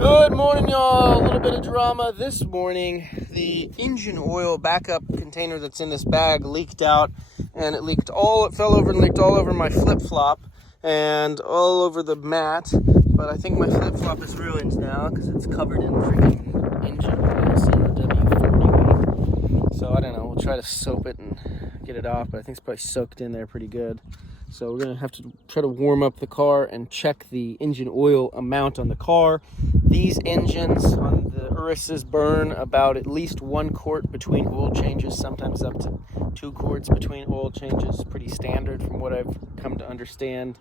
Good morning, y'all. A little bit of drama this morning. The engine oil backup container that's in this bag leaked out, and it fell over and leaked all over my flip-flop and all over the mat. But I think my flip-flop is ruined now because it's covered in freaking engine oil, so the W40. So I don't know. We'll try to soap it and get it off, but I think it's probably soaked in there pretty good. So we're gonna have to try to warm up the car and check the engine oil amount on the car. These engines on the Uruses burn about at least 1 quart between oil changes, sometimes up to 2 quarts between oil changes. Pretty standard from what I've come to understand.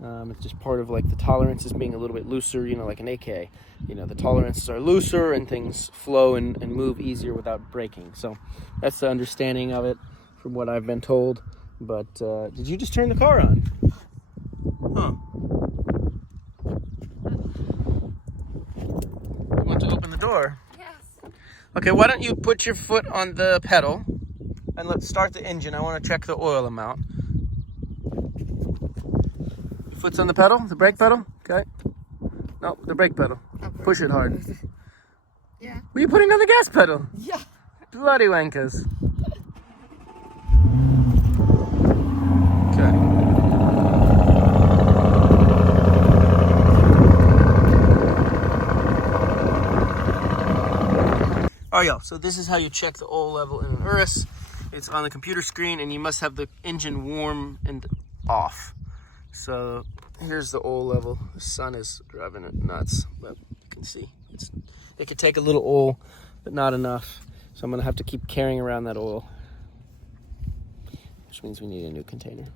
It's just part of like the tolerances being a little bit looser, like an AK. The tolerances are looser and things flow and move easier without braking. So that's the understanding of it from what I've been told. But did you just turn the car on? Huh. You want to open the door? Yes. Okay, why don't you put your foot on the pedal and let's start the engine. I want to check the oil amount. Your foot's on the pedal, the brake pedal? Okay. No, the brake pedal. Push it hard. Yeah. Were you putting on the gas pedal? Yeah. Bloody wankers. Okay. All right, y'all. So this is how you check the oil level in an Urus. It's on the computer screen, and you must have the engine warm and off. So here's the oil level. The sun is driving it nuts, but you can see it could take a little oil, but not enough. So I'm gonna have to keep carrying around that oil, which means we need a new container.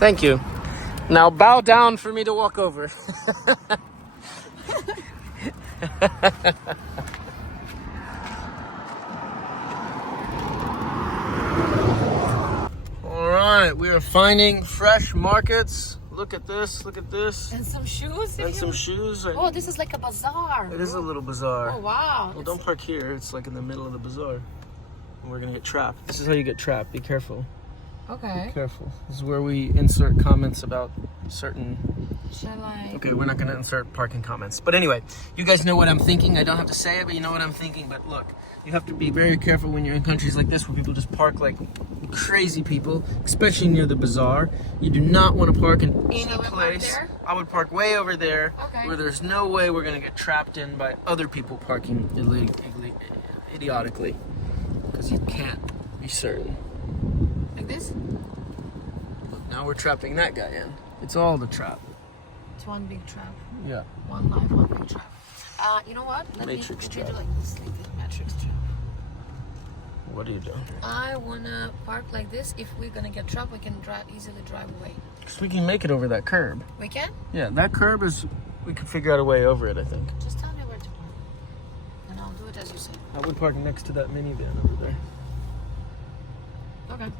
Thank you. Now bow down for me to walk over. All right, we are finding fresh markets. Look at this, look at this. And some shoes. And some shoes. Oh, this is like a bazaar. It is a little bazaar. Oh, wow. Well, don't park here. It's like in the middle of the bazaar. And we're gonna get trapped. This is how you get trapped. Be careful. Okay. Be careful. This is where we insert comments about certain... Shall I? Okay, we're not going to insert parking comments. But anyway, you guys know what I'm thinking. I don't have to say it, but you know what I'm thinking. But look, you have to be very careful when you're in countries like this where people just park like crazy people, especially near the bazaar. You do not want to park in any place. I would park way over there, where there's no way we're going to get trapped in by other people parking idiotically. Because you can't be certain. Like this? Look, now we're trapping that guy in. It's all the trap. It's one big trap. Yeah. One life, one big trap. You know what? Matrix trap. Do like this, matrix trap. What are you doing? I wanna park like this. If we're gonna get trapped, we can easily drive away. Because we can make it over that curb. We can? Yeah, that curb is... We could figure out a way over it, I think. Just tell me where to park. And I'll do it as you say. I would park next to that minivan over there. Okay.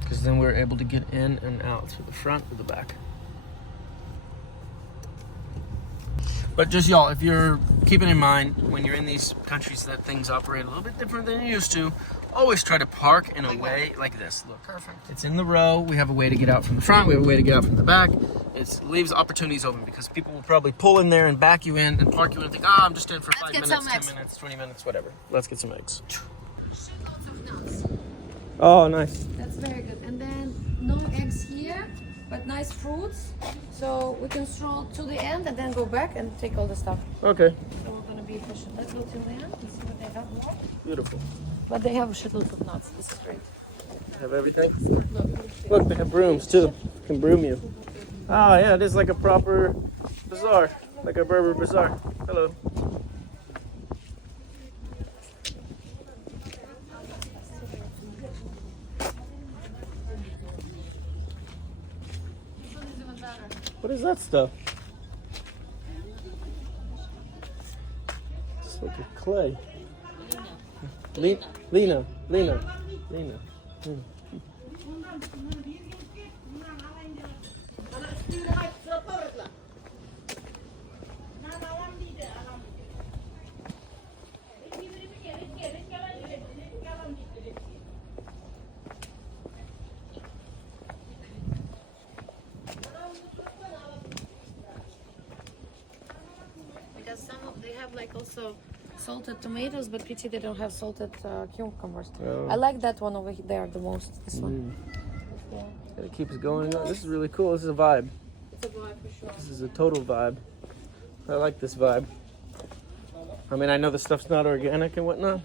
Because then we're able to get in and out through the front or the back. But just y'all, if you're keeping in mind when you're in these countries that things operate a little bit different than you're used to, always try to park in a way like this. Look, perfect. It's in the row. We have a way to get out from the front. We have a way to get out from the back. It leaves opportunities open because people will probably pull in there and back you in and park you in and think, I'm just in for 5 minutes, 10 minutes, 20 minutes, whatever. Let's get some eggs. Shitloads of nuts. Oh, nice. That's very good. And then no eggs here, but nice fruits. So we can stroll to the end and then go back and take all the stuff. Okay. So we're gonna be efficient. Let's go to the end and see what they have more. Beautiful. But they have shitloads of nuts. This is great. Have everything? Look, they have brooms too. Can broom you. Oh yeah, it is like a proper bazaar, like a Berber bazaar. Hello. What is that stuff? It's like a clay. Lena. Because they have like also salted tomatoes, but pity they don't have salted cucumbers. Oh. I like that one over there the most. This one. Yeah. It keeps going. This is really cool. This is a vibe. It's a vibe for sure. This is a total vibe. I like this vibe. I mean, I know the stuff's not organic and whatnot,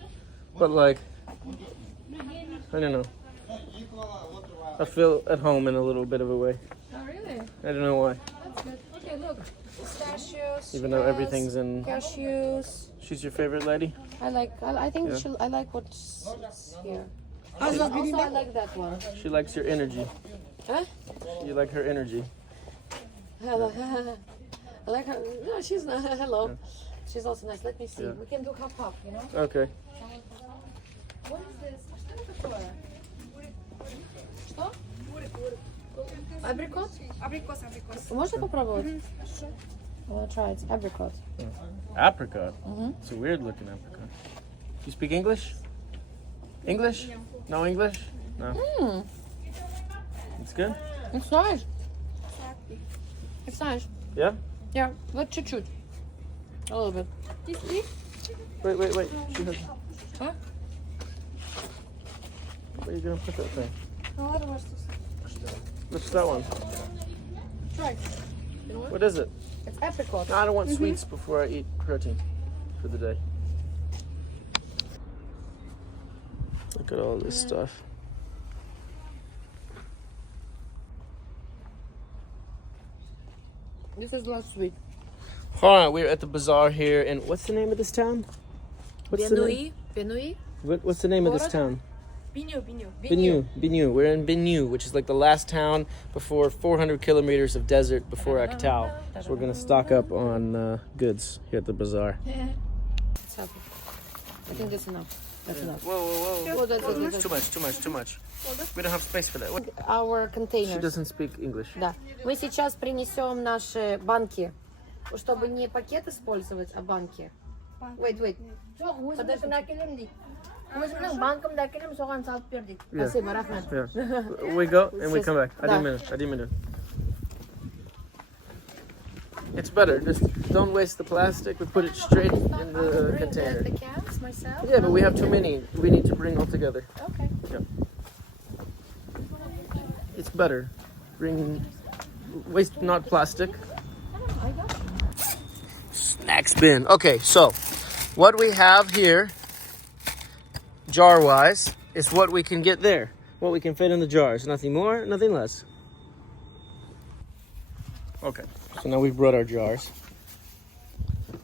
but like, I don't know. I feel at home in a little bit of a way. Oh really? I don't know why. That's good. Okay, look. Pistachios. Even though everything's in. Cashews. She's your favorite lady? I think Yeah. I like what's here. Also, I like that one. She likes your energy. Huh? You like her energy. Hello. I like her. No, she's not. Hello. She's also nice. Let me see. Yeah. We can do half, you know? Okay. What is this? Что это такое? Что? Абрикос? Абрикос. Можно попробовать? I want to try it. Apricot. Apricot. Mhm. It's a weird looking apricot. You speak English? English? No English? No. Mmm, It's good? it's nice. It's nice. Yeah? Yeah, but чуть-чуть. A little bit. Wait. She has... Huh? Where are you gonna put that thing? Ну ладно, может, What's that one? try. What is it? It's apricot. I don't want sweets before I eat protein for the day. Look at all this stuff. This is last sweet. All right, we're at the bazaar here, and what's the name of this town? What's the name? Benui. What's the name of this Город? town? Binyu. Binyu. We're in Binyu, which is like the last town before 400 kilometers of desert before Aktau. So we're gonna stock up on goods here at the bazaar. It's happy. I think that's enough. That's enough. Whoa. Oh, that's Too much. We don't have space for that. Our She containers. doesn't speak English. Да. Мы сейчас принесем наши банки, чтобы не пакет использовать, а банки. Wait. Подожди. Өзімнің банкымда әкелем, соған салып бердік. Yeah. Спасибо, рахмет. Yeah. We go and we come back. Да. 1 minute. It's better. Just don't waste the plastic. We put it straight in the container. The cans myself? Yeah, but we have too many. We need to bring all together. Okay. It's better. Waste not plastic. I got it. Snacks bin. Okay, so what we have here, jar-wise, is what we can get there. What we can fit in the jars. Nothing more, nothing less. Okay, so now we've brought our jars.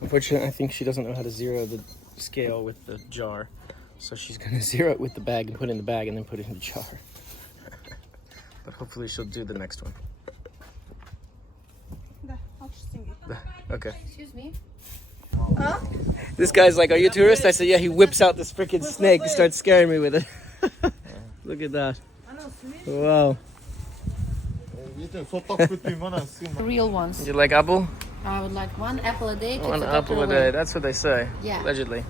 Unfortunately, I think she doesn't know how to zero the scale with the jar. So she's going to zero it with the bag and put it in the bag and then put it in the jar. But hopefully she'll do the next one. Okay. Excuse me. This guy's like, are you a tourist? I said, yeah. He whips out this freaking snake and starts scaring me with it. Look at that. Wow. The real ones. You like apple? I would like one apple a day. Keeps One the apple doctor a day. away. That's what they say. Yeah. Allegedly.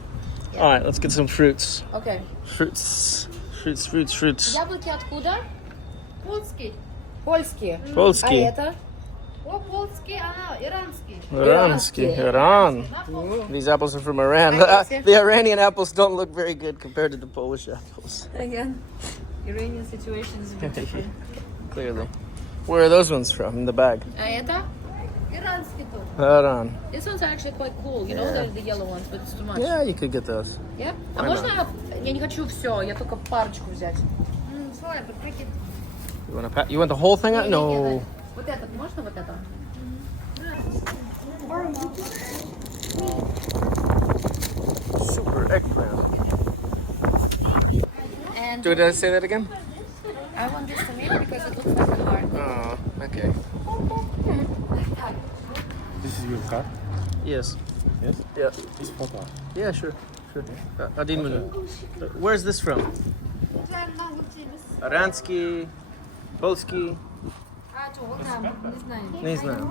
Yeah. All right, let's get some fruits. Okay. Fruits. Яблоки откуда? Польский. Польские. А Polski. это? О, польский, иранский. Iran. These apples are from Iran. The Iranian apples don't look very good compared to the Polish apples. Again, Iranian situation is a bit different. Clearly. Where are those ones from in the bag? А это? Иранский тут. Iran. This one's actually quite cool. You know, Yeah. the yellow ones, but it's too much. Yeah, you could get those. Yeah? А Why можно я не хочу все, я только парочку взять? You want the whole thing out? No. Вот этот, можно вот это? Super eggplant. And Did I say that again? I want this to me because it looks like a heart. Oh, okay. This is your car? Yes. Yes? Yeah. This photo. Yeah, sure. Один минут. Where's this from? Аранский, польский. Не знаю.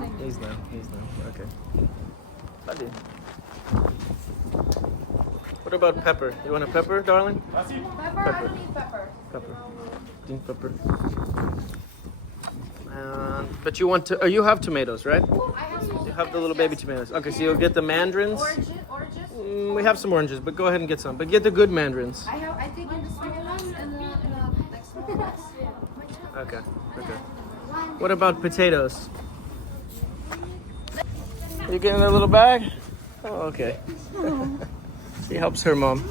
Okay. Один. What about pepper? You want a pepper, darling? Pepper? I don't need pepper. Pepper. Din pepper. But you want to? You have tomatoes, right? I have small You have the little baby tomatoes. Okay, so you'll get the mandarins. Oranges? We have some oranges, but go ahead and get some. But get the good mandarins. I think in the small ones and like small ones. Okay. What about potatoes? You getting a little bag? Oh, okay. She helps her mom.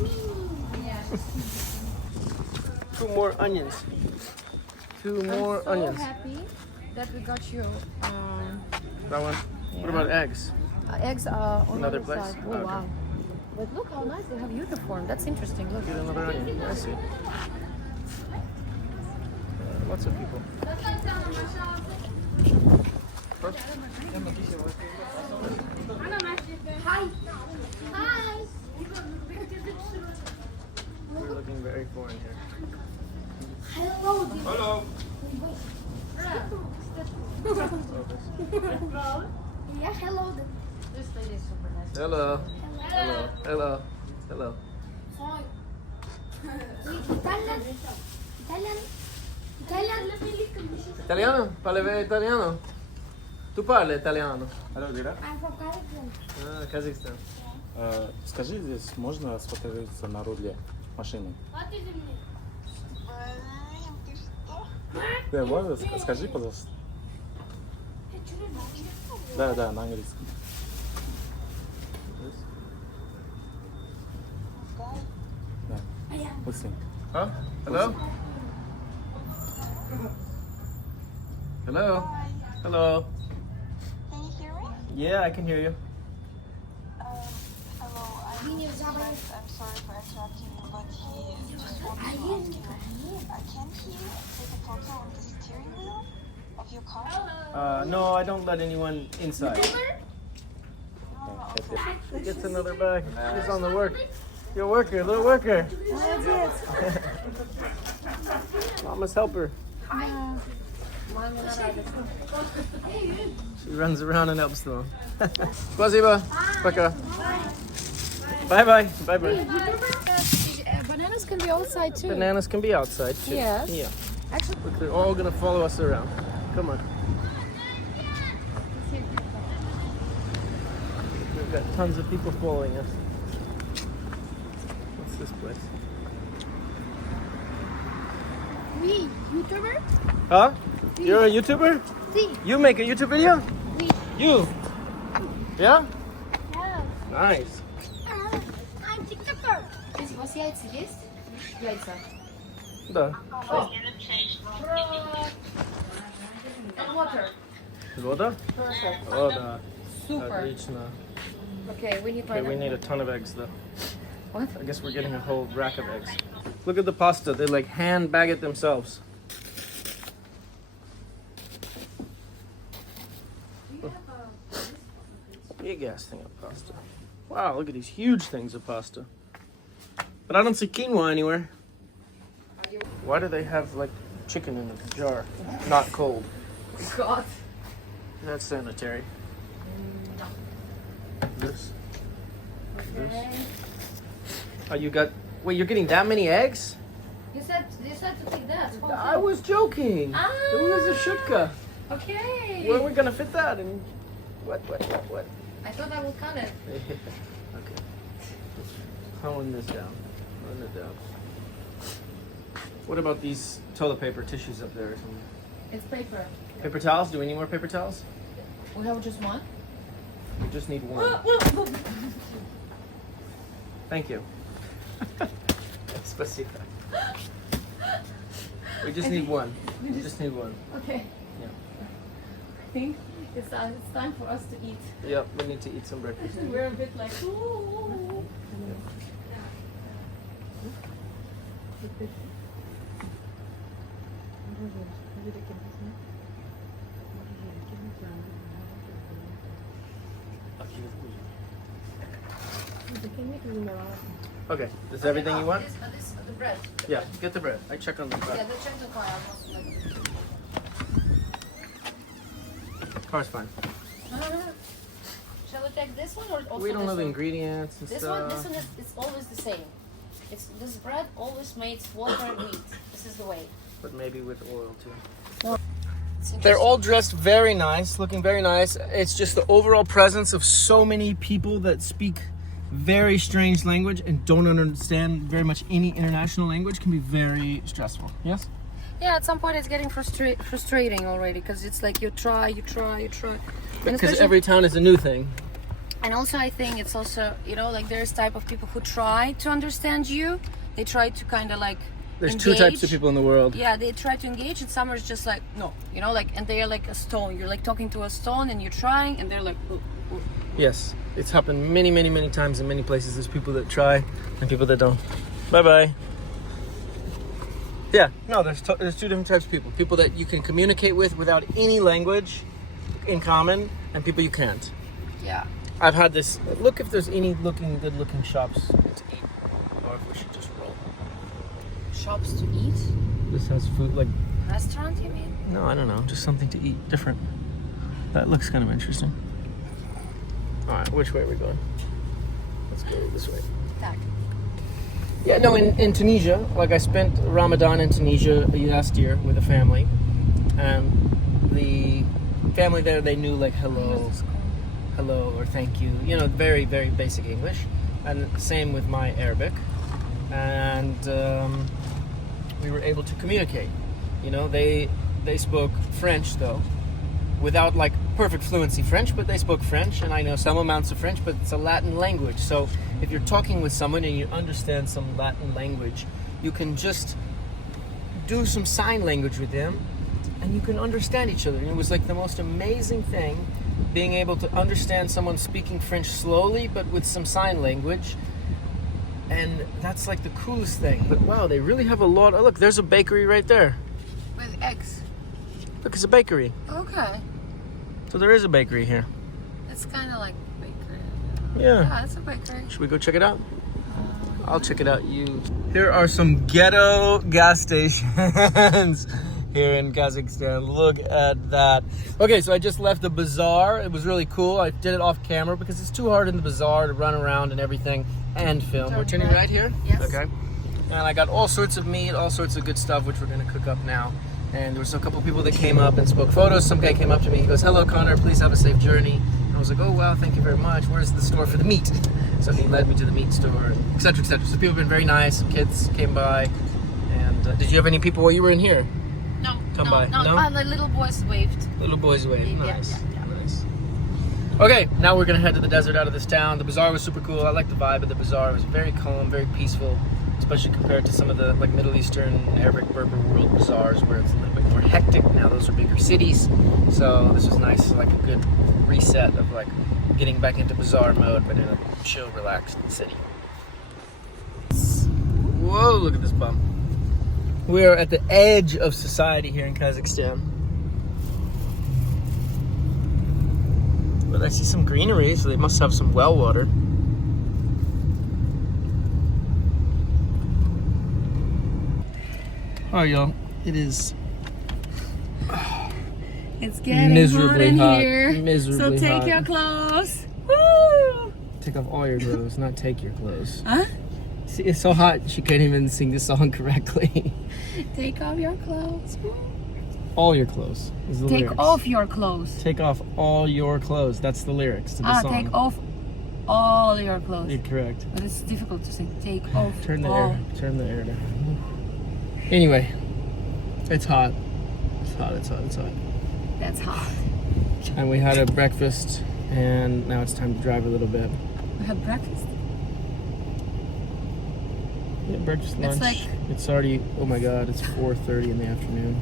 Two more onions. I'm so happy that we got you That one. What about eggs? eggs on Another the place? side. Oh, Okay. wow. But look how nice they have uniform. That's interesting. Look. Get another onion. I see. Lots of people. You're looking very foreign here. Hello. Yeah, hello. This lady is super nice. Hello. Italian. Italiano? Parli italiano? Tu parli italiano? Алло, Вера. I'm from Kazakhstan. Казахстан. Скажи, здесь можно сфотографироваться на руле машины? Да, можно? Скажи, пожалуйста. Да, на английском. Да. Listen. Huh? Hello? Hello? Hello? Can you hear me? Yeah, I can hear you. Hello, I'm sorry for interrupting you, but he just wanted to ask you, can he take a photo on the steering wheel of your car? No, I don't let anyone inside. She gets another bag. She's on the work. You're a worker, little worker. Mama's helper. She runs around and helps them. Спасибо. Пока. Bye. Bananas can be outside too. Bananas can be outside too. Yes. Yeah. Actually, Look, they're all gonna follow us around. Come on. We've got tons of people following us. What's this place? We YouTuber? Huh? You're a YouTuber? Si. You make a YouTube video? Oui. You? Yeah? Yeah. Nice. I'm TikToker. у вас яйца есть? Яйца. Да. And water. Вода? Perfect. О, да. Super. Отлично. Okay, we need Okay, we pineapple. need a ton of eggs though. What? I guess we're getting a whole rack of eggs. Look at the pasta. They like hand bag it themselves. Big ass thing of pasta. Wow, look at these huge things of pasta. But I don't see quinoa anywhere. Why do they have like chicken in a jar? Not cold. God. That's sanitary. This. Oh, you got. Wait, you're getting that many eggs? You said to take that. I was joking. Ah. It was a shutka. Okay. Where are we gonna fit that? And what? I thought I would cut it. Okay. Throwing this down. Throwing it down. What about these toilet paper tissues up there or something? It's paper. Paper towels? Do we need more paper towels? We have just one. We just need one. Thank you. Спасибо. We just need one. We just need one. Okay. Yeah. I think it's time for us to eat. Yep, we need to eat some breakfast. We're a bit like. Ooh. Okay, this is everything you want? The bread. Yeah, get the bread. I check on the bread. Yeah, the check the car. Car's fine. Shall we take this one or also We don't this know the one? ingredients and This stuff. one is it's always the same. This bread always makes water wheat. This is the way. But maybe with oil too. It's They're all dressed very nice, looking very nice. It's just the overall presence of so many people that speak very strange language and don't understand very much any international language can be very stressful. Yes? Yeah, at some point it's getting frustrating already because it's like you try. And Because especially- every town is a new thing. And also I think it's also, like there's type of people who try to understand you. They try to kind of like There's engage. two types of people in the world. Yeah, they try to engage and some are just like, no. And they are like a stone. You're like talking to a stone and you're trying and they're like, oh. Yes, it's happened many, many, many times in many places. There's people that try and people that don't. Bye-bye. Yeah, no, there's two different types of people. People that you can communicate with without any language in common and people you can't. Yeah. I've had this, look if there's any good-looking shops to eat or if we should just roll. Shops to eat? This has food, like, Restaurant, you mean? no, I don't know, just something to eat, different. That looks kind of interesting. All right, which way are we going? Let's go this way. Tak. Yeah, no, in Tunisia, like I spent Ramadan in Tunisia last year with a family, and the family there, they knew like hello or thank you, very, very basic English, and same with my Arabic, and we were able to communicate. They spoke French though, without like perfect fluency French, but they spoke French, and I know some amounts of French, but it's a Latin language. So if you're talking with someone and you understand some Latin language, you can just do some sign language with them and you can understand each other. And it was like the most amazing thing, being able to understand someone speaking French slowly, but with some sign language. And that's like the coolest thing. But wow, they really have a lot. Oh, look, there's a bakery right there. With eggs. Look, it's a bakery. Okay. So there is a bakery here. It's kind of like bakery. Yeah. Yeah, it's a bakery. Should we go check it out? I'll check it out. Here are some ghetto gas stations here in Kazakhstan. Look at that. Okay, so I just left the bazaar. It was really cool. I did it off camera because it's too hard in the bazaar to run around and everything and film. We're turning right here? Yes. Okay. And I got all sorts of meat, all sorts of good stuff, which we're going to cook up now. And there was a couple people that came up and spoke photos. Some guy came up to me. He goes, "Hello, Connor. Please have a safe journey." And I was like, "Oh, wow. Thank you very much. Where's the store for the meat?" So he led me to the meat store, etc., etc. So people have been very nice. Kids came by. And did you have any people while you were in here? No. Come by. No? The little boys waved. Little boys away. Yeah, Nice. yeah. Nice. Okay, now we're going to head to the desert out of this town. The bazaar was super cool. I like the vibe of the bazaar. It was very calm, very peaceful, especially compared to some of the like Middle Eastern, Arabic, Berber world bazaars where it's a little bit more hectic. Now those are bigger cities. So this was nice, like a good reset of like getting back into bazaar mode, but in a chill, relaxed city. Whoa, look at this bum. We are at the edge of society here in Kazakhstan. But I see some greenery, so they must have some well water. Oh, y'all, it is It's getting miserably hot hot. in here. Miserably So take hot. your clothes. Woo! Take off all your clothes, not take your clothes. Huh? See, it's so hot, she can't even sing the song correctly. Take off your clothes. All your clothes is the Take lyrics. off your clothes. Take off all your clothes. That's the lyrics to the song. Take off all your clothes. You're correct. But it's difficult to say. Take off Turn the all. air. Turn the air down. Anyway, it's hot. It's hot. It's hot. It's hot. That's hot. And we had a breakfast, and now it's time to drive a little bit. We had breakfast. Yeah, breakfast, lunch. It's like- It's already. Oh my God! It's 4:30 in the afternoon.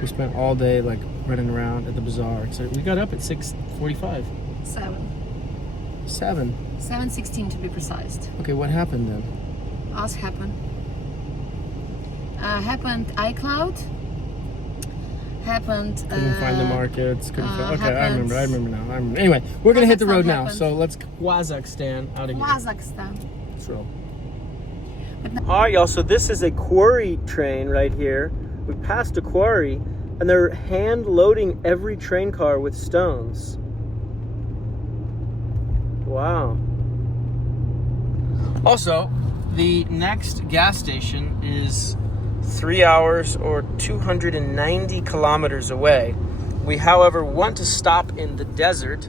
We spent all day like running around at the bazaar. So we got up at 6:45. 7. 7:16 to be precise. Okay, what happened then? Us happened. Happened iCloud. Happened. Couldn't find the markets. Couldn't find. Okay, I happened- remember now. Anyway, we're gonna hit the Kazakhstan road now. happened. So let's Kazakhstan out of here. Kazakhstan. Let's roll. All right, y'all, so this is a quarry train right here. We passed a quarry, and they're hand loading every train car with stones. Wow. Also, the next gas station is 3 hours or 290 kilometers away. We, however, want to stop in the desert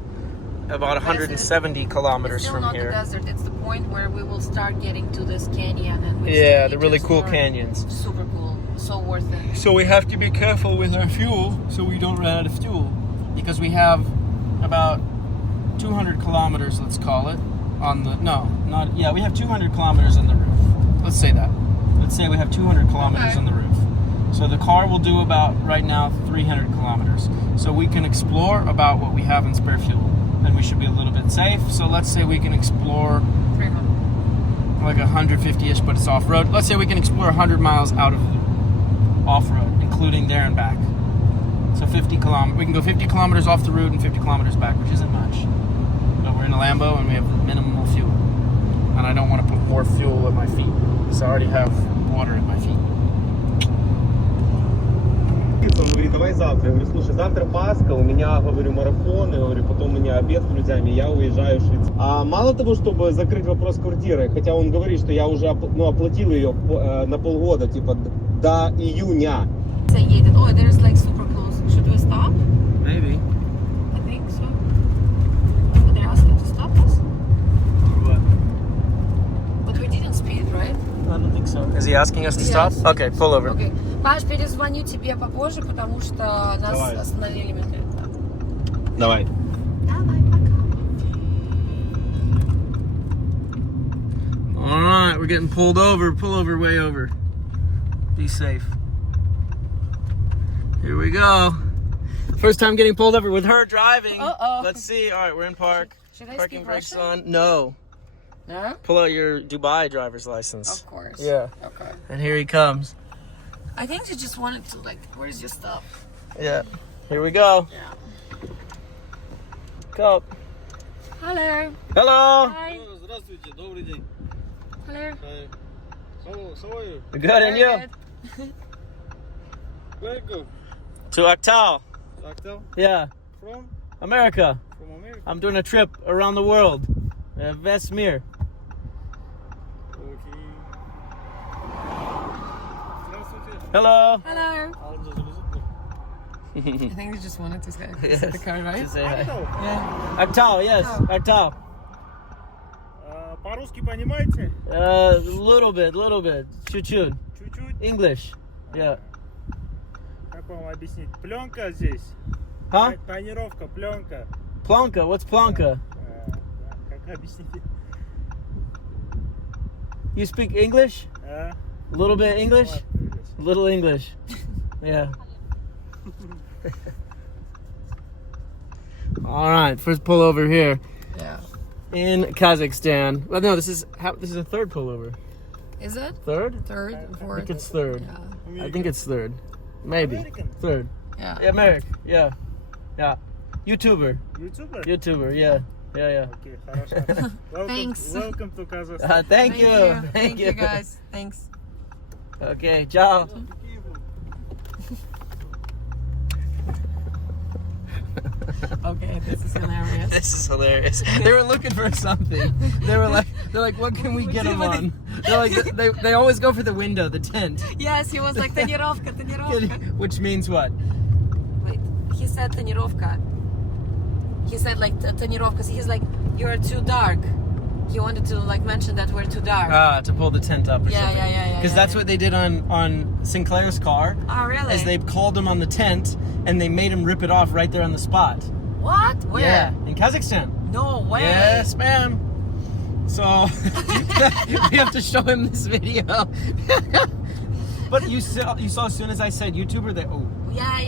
about 170 kilometers It's still from not here. the desert. It's the point where we will start getting to this canyon. And Yeah, the really cool canyons. Super cool. So worth it. So we have to be careful with our fuel so we don't run out of fuel. Because we have about 200 kilometers, let's call it, on the, we have 200 kilometers on the roof. Let's say that. Let's say we have 200 kilometers on the roof. So the car will do about, right now, 300 kilometers. So we can explore about what we have in spare fuel. And we should be a little bit safe. So let's say we can explore 300. like 150-ish, but it's off-road. Let's say we can explore 100 miles out of off-road, including there and back. So 50 kilometers. We can go 50 kilometers off the route and 50 kilometers back, which isn't much. But we're in a Lambo and we have minimal fuel. And I don't want to put more fuel at my feet because I already have water at my feet. Он говорит, давай завтра. Я говорю, слушай, завтра Пасха, у меня, говорю, марафон, я говорю, потом у меня обед с друзьями, я уезжаю в Швейцарию. А мало того, чтобы закрыть вопрос квартиры, хотя он говорит, что я уже оплатил ее на полгода, типа, до июня. Oh, there's like super close. Should we stop? Maybe. I think so. But they're asking to stop us. But we didn't speed, right? I don't think so. Is he asking us to stop? Yes. Okay, pull over. Okay. Паш, перезвоню тебе попозже, потому что нас Давай. остановили медленно. Давай. All right, we're getting pulled over. Pull over, way over. Be safe. Here we go. First time getting pulled over with her driving. Uh-oh. Let's see. All right, we're in park. Should I Parking speak brakes Russian? on. No. No? Pull out your Dubai driver's license. Of course. Yeah. Okay. And here he comes. I think she just wanted to like, where's your stuff? Yeah. Here we go. Yeah. Go. Hello. Hello. Hi. Здравствуйте, добрый день. Hello. How are you? Good, and you? Good. Where you go? To Aktal. Aktal? Yeah. From? America. From America? I'm doing a trip around the world. Vesmir. Okay. Здравствуйте. Hello. Hello. А он I think we just wanted to say sit the car, right? Just say hi. Yeah. Aktal, yes. Oh. Aktal. По-русски понимаете? Little bit. Чуть-чуть. Чуть-чуть. English. Yeah. Как вам объяснить? Пленка здесь. Huh? Тонировка, пленка. Planka. What's planka? Как объяснить? You speak English? А? A little bit English? Вот, Little English. Yeah. All right. First pull over here Yeah. in Kazakhstan. Well, no, this is a third pullover. Is it? Third? Third, I fourth? think it's third. Yeah. I think it's third. Maybe. American? Third. Yeah. Yeah, America. Yeah. Yeah. YouTuber. YouTuber? Yeah. Окей, хорошо. Thanks. Welcome to Kazakhstan. Thank you. Thank you, guys. Thanks. Okay, ciao. Okay, this is hilarious. This is hilarious. They were looking for something. They're like, what can we get them on? They're like, they always go for the window, the tent, Yes, he was like, тонировка. which means what? Wait, he said тонировка. He said like тонировка. So he's like, you're too dark. He wanted to like mention that we're too dark. To pull the tent up or Yeah, something. yeah. Because that's what they did on Sinclair's car. Oh, really? Is they called him on the tent and they made him rip it off right there on the spot. What? Where? Yeah, in Kazakhstan. No way. Yes, ma'am. So we have to show him this video. But you saw as soon as I said YouTuber, they Yeah.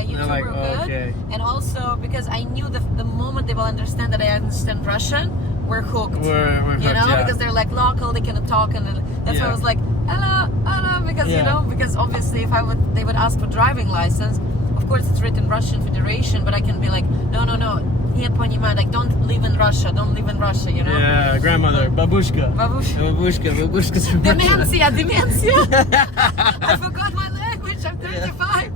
YouTuber like, good. okay. And also because I knew the moment they will understand that I understand Russian, we're hooked. We're hooked, you know, yeah. because they're like local, they cannot talk, and that's why I was like, hello, because you know, because obviously if they would ask for driving license. Of course, it's written Russian Federation, but I can be like, no. Не понимаю, like don't live in Russia, you know? Yeah, grandmother, babushka. Babushka. Babushka's from Russia. Dementia. I forgot my language, I'm 35.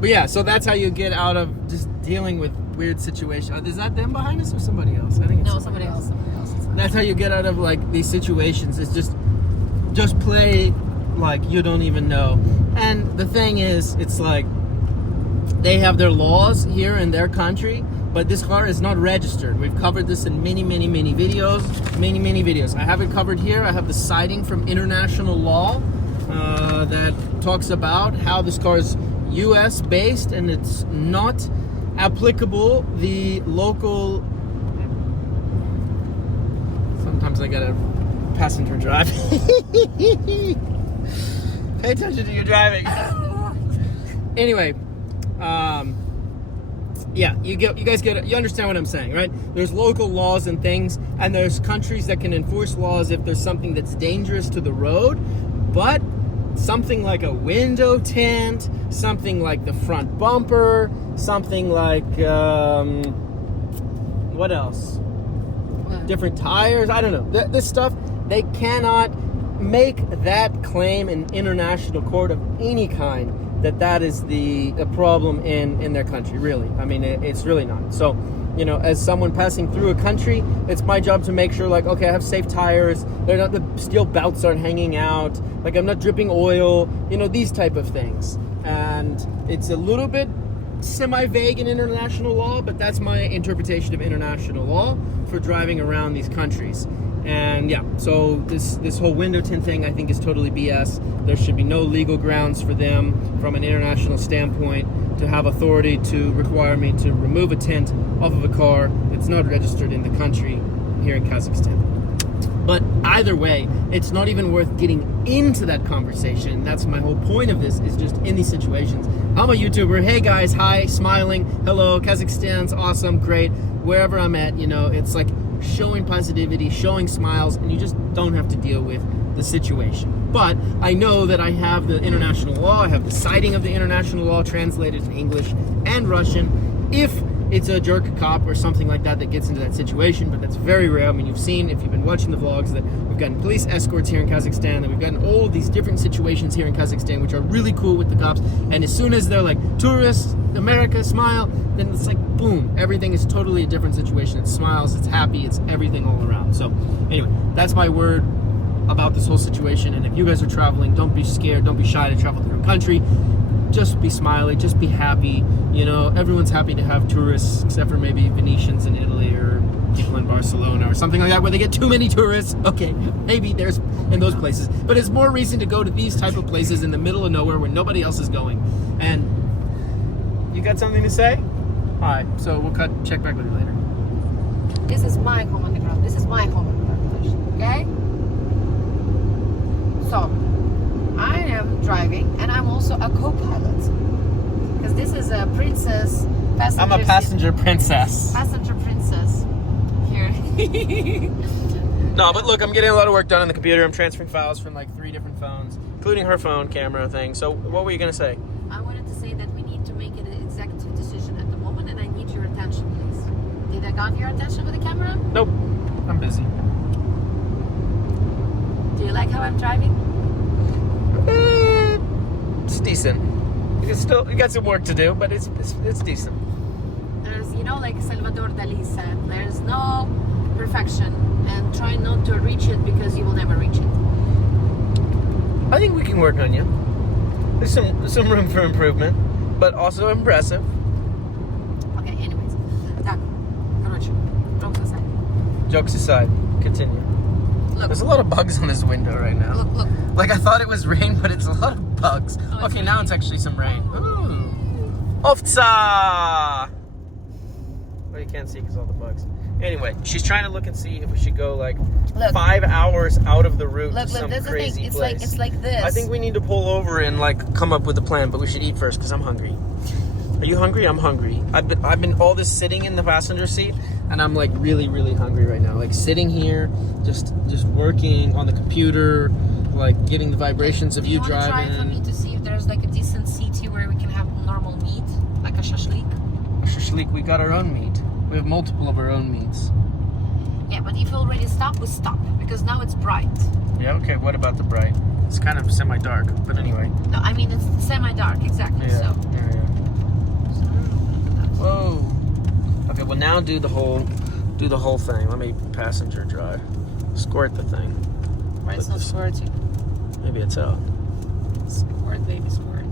But yeah, so that's how you get out of just dealing with weird situations. Is that them behind us or somebody else? I think it's Somebody else. That's how you get out of like these situations. It's just play like you don't even know. And the thing is, it's like they have their laws here in their country, but this car is not registered. We've covered this in many videos. I have it covered here. I have the citing from international law that talks about how this car is US based and it's not applicable the local. Sometimes I gotta passenger drive. Pay attention to your driving. Anyway, yeah, you understand what I'm saying, right? There's local laws and things, and there's countries that can enforce laws if there's something that's dangerous to the road, but something like a window tint, something like the front bumper, something like what else? Different tires, I don't know. This stuff, they cannot make that claim in international court of any kind that is the problem in their country, really. I mean, it's really not. So, you know, as someone passing through a country, it's my job to make sure, like, okay, I have safe tires, the steel belts aren't hanging out, like I'm not dripping oil, you know, these type of things. And it's a little bit semi-vague in international law, but that's my interpretation of international law for driving around these countries. And yeah, so this whole window tint thing I think is totally BS. There should be no legal grounds for them from an international standpoint to have authority to require me to remove a tint off of a car that's not registered in the country here in Kazakhstan. But either way, it's not even worth getting into that conversation. That's my whole point of this, is just in these situations. I'm a YouTuber. Hey guys, hi, smiling, hello, Kazakhstan's awesome, great. Wherever I'm at, you know, it's like showing positivity, showing smiles, and you just don't have to deal with the situation. But I know that I have the international law, I have the citing of the international law translated in English and Russian. If it's a jerk cop or something like that gets into that situation, but that's very rare. I mean, you've seen, if you've been watching the vlogs, that we've gotten police escorts here in Kazakhstan, that we've gotten all of these different situations here in Kazakhstan, which are really cool with the cops. And as soon as they're like, tourists, America, smile, then it's like, boom, everything is totally a different situation. It smiles, it's happy, it's everything all around. So anyway, that's my word about this whole situation. And if you guys are traveling, don't be scared, don't be shy to travel through a country. Just be smiley, just be happy. You know, everyone's happy to have tourists, except for maybe Venetians in Italy or people in Barcelona or something like that, where they get too many tourists. Okay, maybe there's in those places. But it's more reason to go to these type of places in the middle of nowhere where nobody else is going. And you got something to say? All right, so we'll check back with you later. This is my home on the ground. This is my home on the ground, okay? So, I am driving, and I'm also a co-pilot. Because this is a princess passenger. I'm a passenger princess. Passenger princess here. No, but look, I'm getting a lot of work done on the computer. I'm transferring files from like 3 different phones, including her phone camera thing. So what were you going to say? I wanted to say that we need to make an executive decision at the moment, and I need your attention, please. Did I got your attention with the camera? Nope, I'm busy. Do you like how I'm driving? It's decent. You got some work to do, but it's decent. There's, you know, like Salvador Dali said, there's no perfection, and try not to reach it because you will never reach it. I think we can work on you. There's some room for improvement, but also impressive. Okay, anyways. Так, короче, Jokes aside, continue. Look. There's a lot of bugs on this window right now. Look. Like I thought it was rain, but it's a lot of bugs. Oh, okay, now it's actually some rain. Ooh. Ovca! Well, you can't see because all the bugs. Anyway, she's trying to look and see if we should go like 5 hours out of the route to some crazy it's place. It's like this. I think we need to pull over and like come up with a plan, but we should eat first because I'm hungry. Are you hungry? I'm hungry. I've been all this sitting in the passenger seat, and I'm like really, really hungry right now. Like sitting here, just working on the computer, like getting the vibrations of you driving. Do you want to try for me to see if there's like a decent seat here where we can have normal meat? like a shashlik. Shashlik, we got our own meat. We have multiple of our own meats. Yeah, but if you already stop, we stop because now it's bright. Yeah, okay, what about the bright? It's kind of semi-dark, but anyway. No, I mean it's semi-dark, exactly. Yeah, So. yeah. Whoa. Okay, well now do the whole thing. Let me passenger drive. Squirt the thing. Why it's not squirting? Maybe it's out. Squirt, baby, squirt.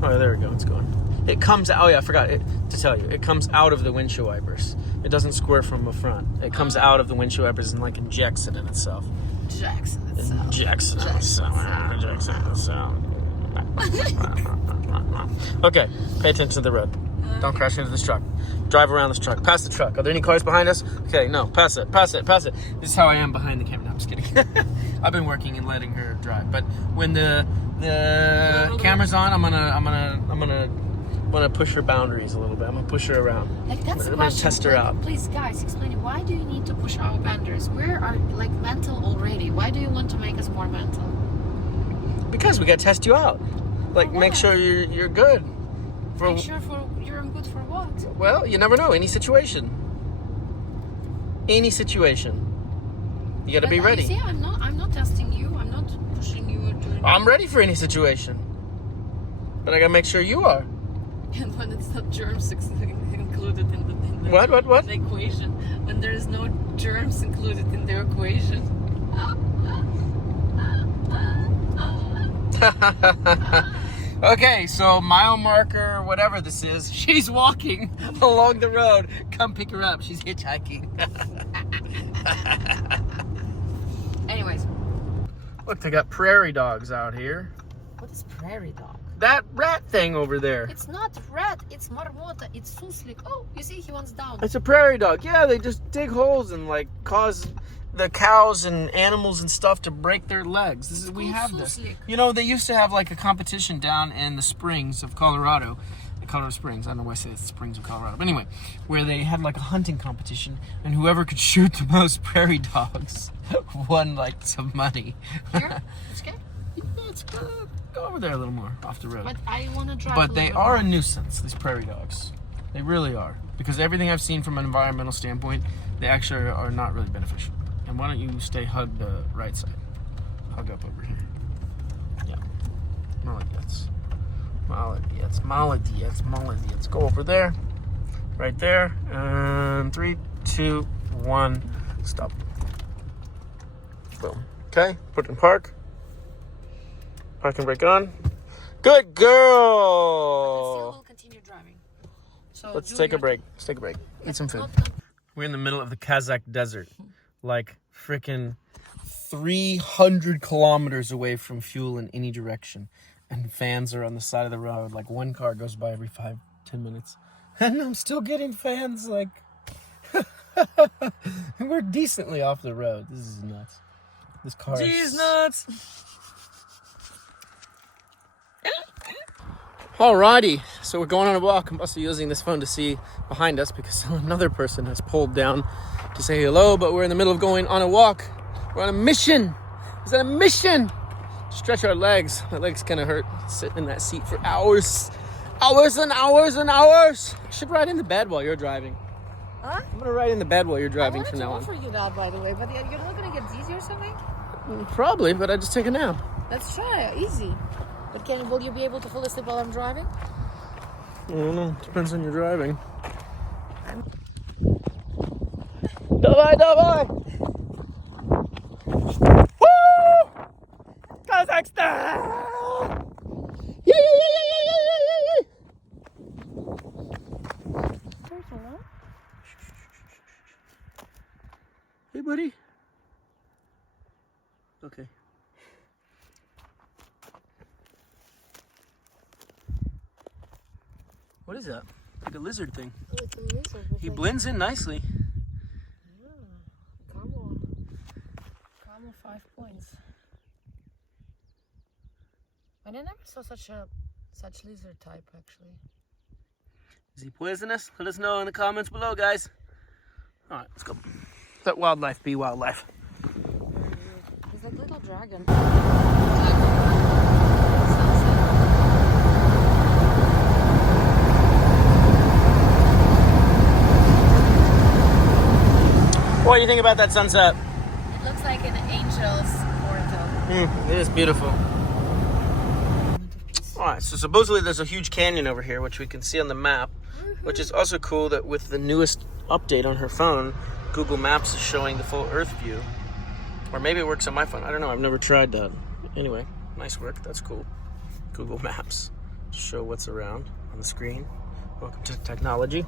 Oh, there we go. It's going. It comes out. Oh yeah, I forgot to tell you. It comes out of the windshield wipers. It doesn't squirt from the front. It comes out of the windshield wipers and like injects it in itself. Jackson itself. Jackson itself. Okay, pay attention to the road. Don't crash into this truck. Drive around this truck. Pass the truck. Are there any cars behind us? Okay, no. Pass it. Pass it. Pass it. This is how I am behind the camera. No, I'm just kidding. I've been working and letting her drive. But when the camera's on, I'm gonna push her boundaries a little bit. I'm gonna push her around. Like that's I'm the gonna question. test her out. Please, guys, explain it. Why do you need to push our boundaries? We are like mental already. Why do you want to make us more mental? Because we gotta test you out. Like make sure you're good. Make sure you're good for what? Well, you never know. Any situation. Any situation. You gotta be ready. See, I'm not testing you. I'm not pushing you or doing. I'm ready for any situation. But I gotta make sure you are. And when it's not germs included in the What? the equation, when there is no germs included in the equation. Okay, so mile marker, whatever this is, she's walking along the road. Come pick her up. She's hitchhiking. Anyways. Look, they got prairie dogs out here. What is prairie dog? That rat thing over there. It's not rat, it's marmota, it's suslik. Oh, you see, he wants down. It's a prairie dog. Yeah, they just dig holes and like cause the cows and animals and stuff to break their legs. This is we have this. You know, they used to have like a competition down in the springs of Colorado. Colorado Springs. I don't know why I say it's Springs of Colorado. But anyway, where they had like a hunting competition and whoever could shoot the most prairie dogs won like some money. Here? It's okay? Yeah, it's good. Go over there a little more off the road. But I want to drive. But they are a nuisance, these prairie dogs. They really are. Because everything I've seen from an environmental standpoint, they actually are not really beneficial. And why don't you stay hugged the right side? Hug up over here. Yeah. Maladiets. Go over there. Right there. And 3, 2, 1. Stop. Boom. Okay. Put it in park. Parking brake on. Good girl. We'll continue driving. So Let's take a break. Let's take a break. Eat some food. We're in the middle of the Kazakh desert. Like freaking 300 kilometers away from fuel in any direction. And fans are on the side of the road. Like one car goes by every 5-10 minutes. And I'm still getting fans like... We're decently off the road. This is nuts. This car is nuts. Alrighty, so we're going on a walk. I'm also using this phone to see behind us because another person has pulled down to say hello, but we're in the middle of going on a walk. We're on a mission. Is that a mission? Stretch our legs. My legs kind of hurt sitting in that seat for hours. Hours and hours and hours. I should ride in the bed while you're driving. Huh? I'm going to ride in the bed while you're driving from now on. I wanted to offer you that, by the way, but you're not going to get dizzy or something? Probably, but I just take a nap. Let's try. Easy. But will you be able to fall asleep while I'm driving? I don't know. Depends on your driving. Давай! Woo! Kazakstan! Yeah! Hey, buddy. Okay. What is that? Like a lizard thing. It's a lizard. He blends in nicely. Camo 5 points. I never saw such lizard type actually. Is he poisonous? Let us know in the comments below, guys. All right, let's go. Let wildlife be wildlife. He's like a little dragon. What do you think about that sunset? It looks like an angel's portal. It is beautiful. Alright, so supposedly there's a huge canyon over here, which we can see on the map, which is also cool that with the newest update on her phone, Google Maps is showing the full Earth view. Or maybe it works on my phone. I don't know. I've never tried that. Anyway, nice work. That's cool. Google Maps. Show what's around on the screen. Welcome to technology.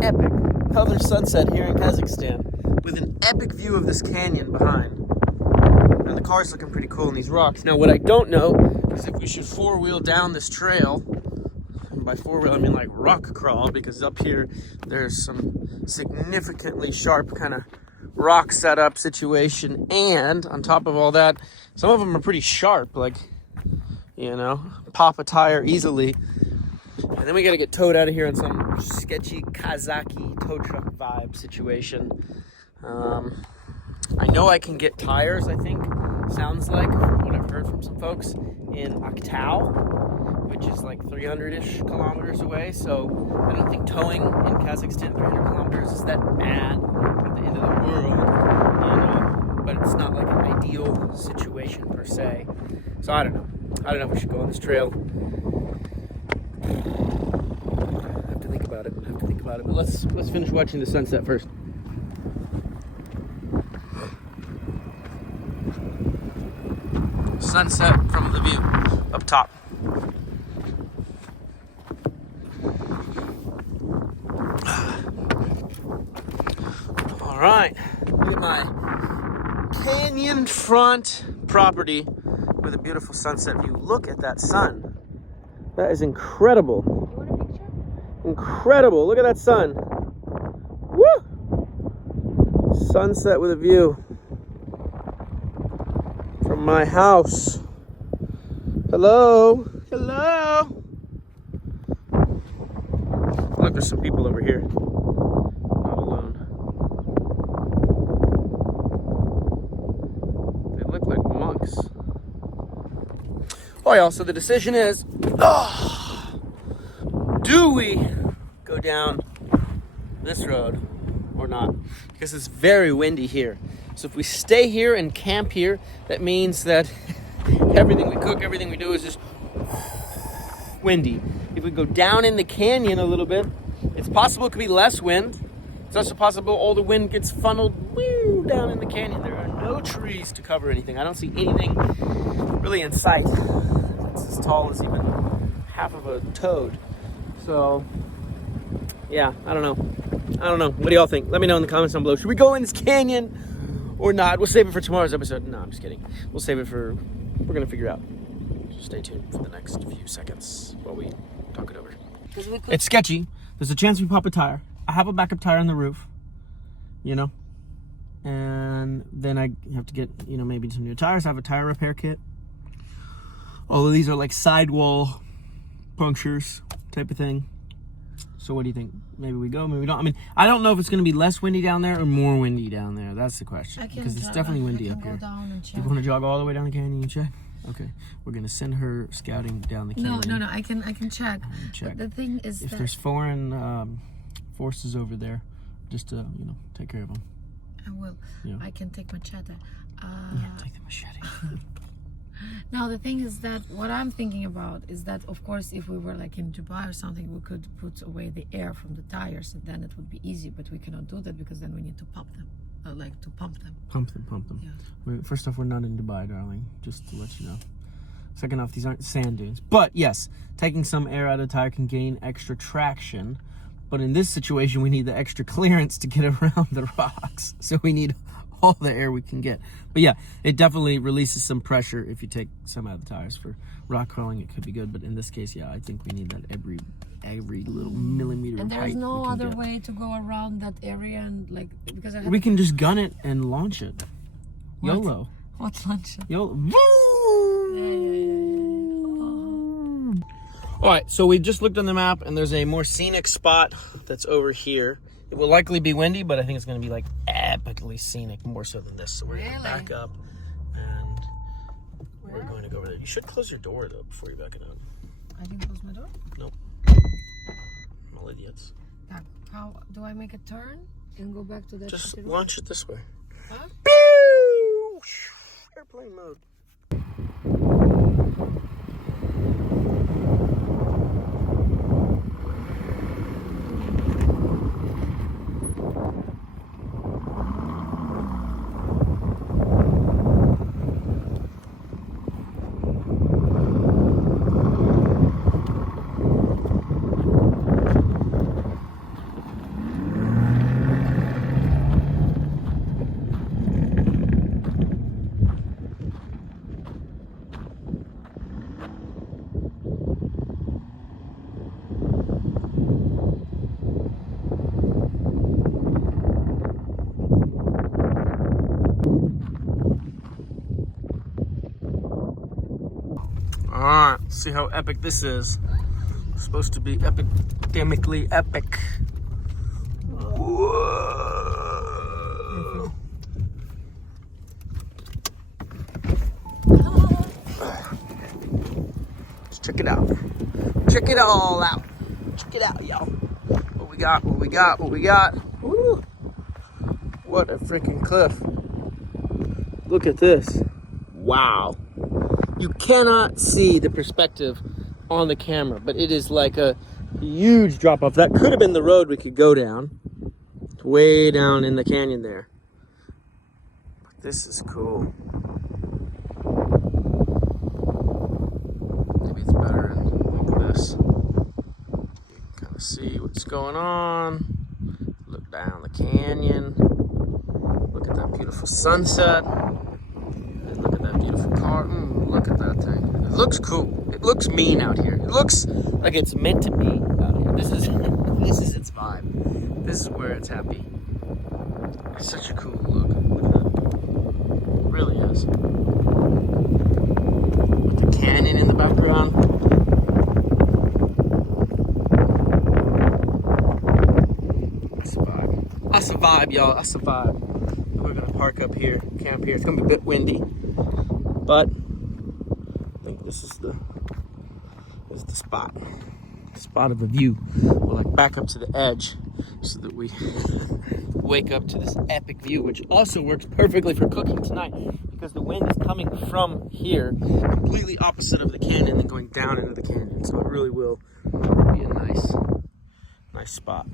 Epic color sunset here in Kazakhstan with an epic view of this canyon behind. And the car's looking pretty cool in these rocks. Now what I don't know is if we should four-wheel down this trail. And by four-wheel I mean like rock crawl, because up here there's some significantly sharp kind of rock setup situation, and on top of all that, some of them are pretty sharp, like, you know, pop a tire easily. And then we gotta get towed out of here on some sketchy Kazakh tow truck vibe situation. I know I can get tires, I think, sounds like, from what I've heard from some folks, in Aktau, which is like 300-ish kilometers away. So I don't think towing in Kazakhstan 300 kilometers is that bad at the end of the world, you know, but it's not like an ideal situation per se. So I don't know if we should go on this trail. I have to think about it. But let's finish watching the sunset first. Sunset from the view up top. All right, look at my canyon front property with a beautiful sunset view. Look at that sun. That is incredible. Incredible. Look at that sun. Woo! Sunset with a view from my house. Hello. Hello. like there's some people over here. Not alone. They look like monks. Oh, y'all, so the decision is, do we go down this road or not? Because it's very windy here. So if we stay here and camp here, that means that everything we cook, everything we do is just windy. If we go down in the canyon a little bit, it's possible it could be less wind. It's also possible all the wind gets funneled down in the canyon. There are no trees to cover anything. I don't see anything really in sight. It's as tall as even half of a toad. So, yeah, I don't know. What do y'all think? Let me know in the comments down below. Should we go in this canyon or not? We'll save it for tomorrow's episode. No, I'm just kidding. We'll save it for, we're going to figure out. So stay tuned for the next few seconds while we talk it over. It's sketchy. There's a chance we pop a tire. I have a backup tire on the roof, you know, and then I have to get, you know, maybe some new tires. I have a tire repair kit. All of these are like sidewall punctures type of thing. So what do you think? Maybe we go, maybe we don't. I mean, I don't know if it's going to be less windy down there or more windy down there. That's the question. Because it's definitely windy up here. You want to jog all the way down the canyon and check? Okay. We're going to send her scouting down the canyon. No, I can check. Check. But the thing is if that there's foreign forces over there, just to, you know, take care of them. I will. Yeah. I can take machete. Yeah, take the machete. Now the thing is that what I'm thinking about is that, of course, if we were like in Dubai or something, we could put away the air from the tires and then it would be easy, but we cannot do that because then we need to pump them, to pump them. Pump them. Yeah. First off, we're not in Dubai, darling, just to let you know. Second off, these aren't sand dunes. But yes, taking some air out of the tire can gain extra traction. But in this situation, we need the extra clearance to get around the rocks. So we need all the air we can get. But yeah, it definitely releases some pressure if you take some out of the tires. For rock crawling, it could be good. But in this case, yeah, I think we need that every little millimeter And of height. there's no we can other get. way to go around that area and like, because I have We can just gun it and launch it. What? YOLO. What lunch? YOLO. All right, so we just looked on the map, and there's a more scenic spot that's over here. It will likely be windy, but I think it's going to be like epically scenic, more so than this. So we're going to back up, and we're going to go over there. You should close your door though before you back it up. I didn't close my door. Nope. All idiots. How do I make a turn and go back to that? Just city road? launch it this way. Huh? Pew! Airplane mode. Alright, let's see how epic this is. It's supposed to be epidemically epic. Whoa. Let's check it out. Check it all out. Check it out, y'all. What we got, what we got, what we got. Woo. What a freaking cliff. Look at this. Wow. You cannot see the perspective on the camera, but it is like a huge drop off. That could have been the road we could go down. It's way down in the canyon there. But this is cool. Maybe it's better like this. You can kind of see what's going on. Look down the canyon. Look at that beautiful sunset. Look at that beautiful car. Look at that thing. It looks cool. It looks mean out here. It looks like it's meant to be out here. This is its vibe. This is where it's happy. It's such a cool look. Look at that. It really is. With the canyon in the background. That's a vibe, y'all. That's a vibe. We're gonna park up here, camp here. It's gonna be a bit windy, but I think this is the spot. Spot of the view. We'll like back up to the edge so that we wake up to this epic view, which also works perfectly for cooking tonight because the wind is coming from here, completely opposite of the canyon and going down into the canyon. So it really will be a nice spot.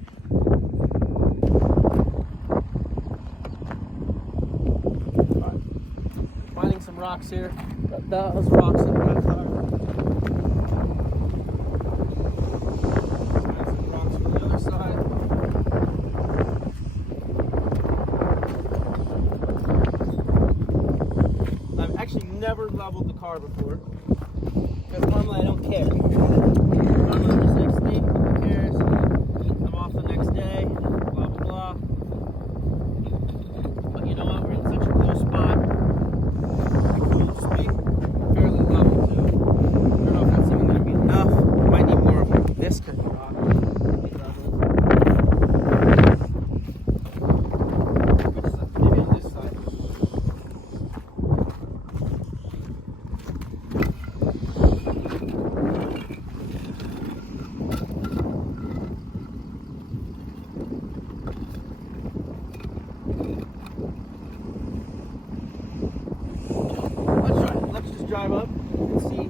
Right. Finding some rocks here. Got those rocks in my car. Find some rocks from the other side. I've actually never leveled the car before because normally I don't care. Normally I'm just like sleep, who cares? I'm off the next day, blah blah blah. But you know what? We're in such a cool spot. It'll just be fairly level too. I don't know if that's even going to be enough. Might need more of this kind of rock. Maybe on this side. Let's just drive up and see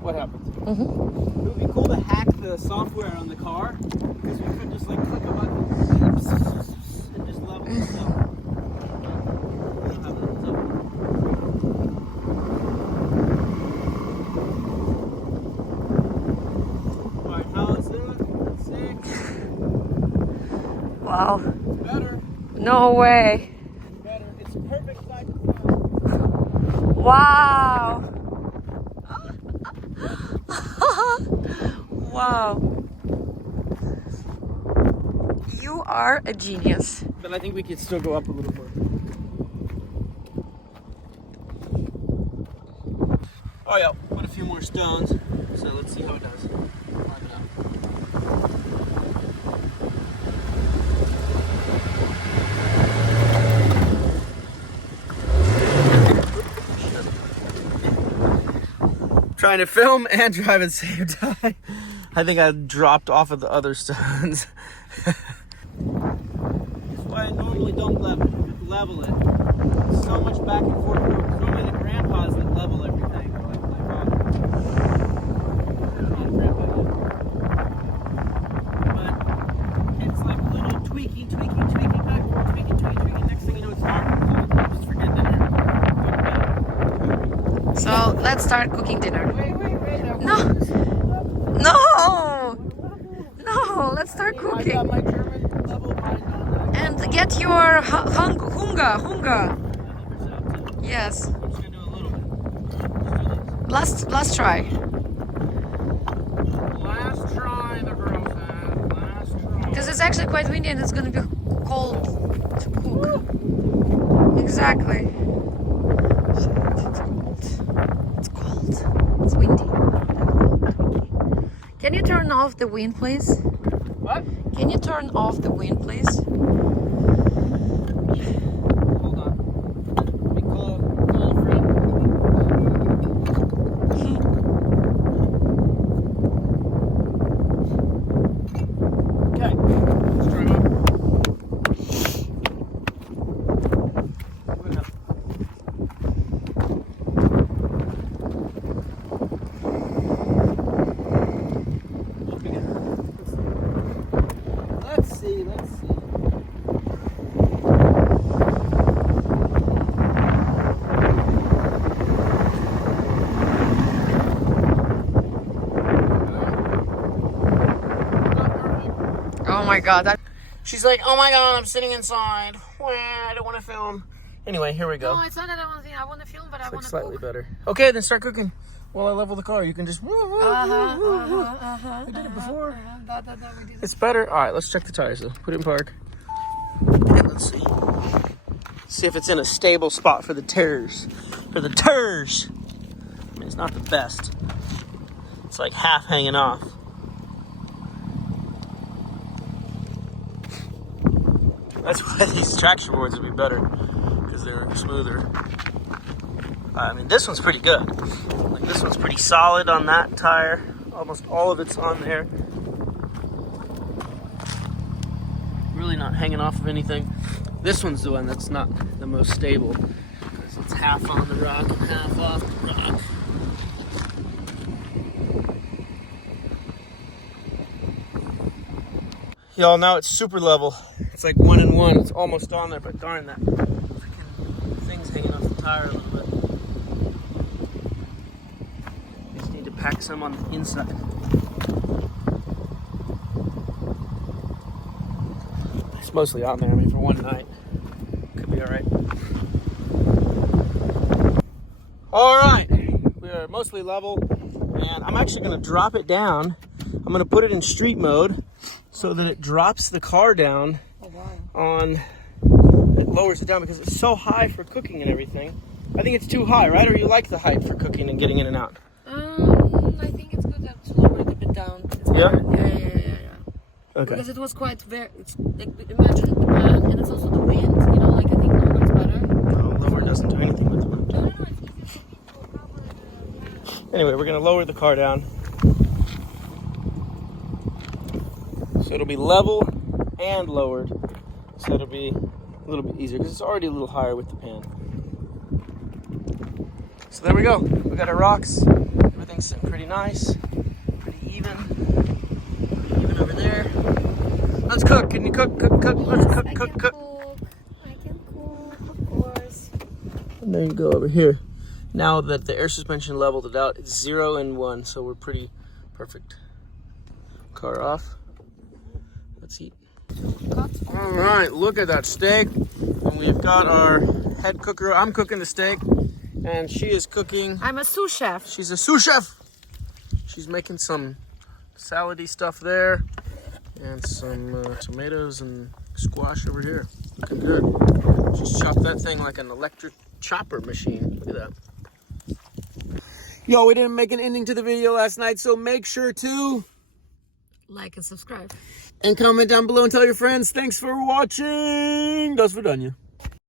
what happens. It would be cool to hack the software on the car because we could just like click a button and just level it up. We don't have that, so. Alright, how is it? 6. Wow. It's better. No way. It's better. It's perfect like Wow. Wow. You are a genius. But I think we could still go up a little more. Oh yeah, put a few more stones. So let's see how it does. Mark it up. Trying to film and drive at the same time. I think I dropped off of the other stones. This is why I normally don't level it. There's so much back and forth. So many grandpas that level everything. Like not grandpa yet. But it's like a little tweaking back and forth, tweaking. Next thing you know, it's hard. Just forget dinner. So let's start cooking dinner. Wait. No, let's start I cooking. got my German level mind on. And get your hunger. Yes. I'm just gonna do a little bit. Last try. Last try, the girl said. Last try. Because it's actually quite windy and it's going to be cold to cook. Exactly. It's cold. It's windy. Can you turn off the wind, please? What? Can you turn off the wind, please? Hold on. Let me call a friend. Okay. Let's try it out. Open it up. Let's see. Oh my god. She's like, oh my god, I'm sitting inside. Wah, I don't want to film. Anyway, here we go. No, it's not that I want to film, but I It's like want to slightly cook. better. Okay, then start cooking. While I level the car, you can just. We did it before. We did it. It's better. All right, let's check the tires though. Put it in park. And let's see. See if it's in a stable spot for the tires. I mean, it's not the best. It's like half hanging off. That's why these traction boards would be better, because they're smoother. I mean, this one's pretty good. Like, this one's pretty solid on that tire. Almost all of it's on there. Really not hanging off of anything. This one's the one that's not the most stable, because it's half on the rock and half off the rock. Y'all, now it's super level. It's like 1 and 1. It's almost on there, but darn, that freaking thing's hanging off the tire a little bit. Just need to pack some on the inside. It's mostly on there. I mean, for one night, could be all right. All right, we are mostly level, and I'm actually going to drop it down. I'm going to put it in street mode, so that it drops the car down on, it lowers it down because it's so high for cooking and everything. I think it's too high, right? Or you like the height for cooking and getting in and out? I think it's good to lower it a bit down. It's Yeah? Yeah. Okay. Because it was quite it's like, imagine the man, and it's also the wind, you know, like I think lower is better. No, lower doesn't do anything with the wind. No, it's easier for me to cover the Anyway, we're going to lower the car down. So it'll be level and lowered. So it'll be a little bit easier because it's already a little higher with the pan. So there we go. We got our rocks. Everything's sitting pretty nice, pretty even. Pretty even over there. Let's cook. Can you cook? Cook. Let's cook. I can cook, of course. And then you go over here. Now that the air suspension leveled it out, it's 0 and 1, so we're pretty perfect. Car off. Let's eat. All right, look at that steak. And we've got our head cooker. I'm cooking the steak, and she is cooking. I'm a sous chef. She's a sous chef. She's making some salady stuff there, and some tomatoes and squash over here. Looking good. She's chopped that thing like an electric chopper machine. Look at that. Yo, we didn't make an ending to the video last night, so make sure to Like and subscribe. and comment down below and tell your friends. Thanks for watching. До свидания.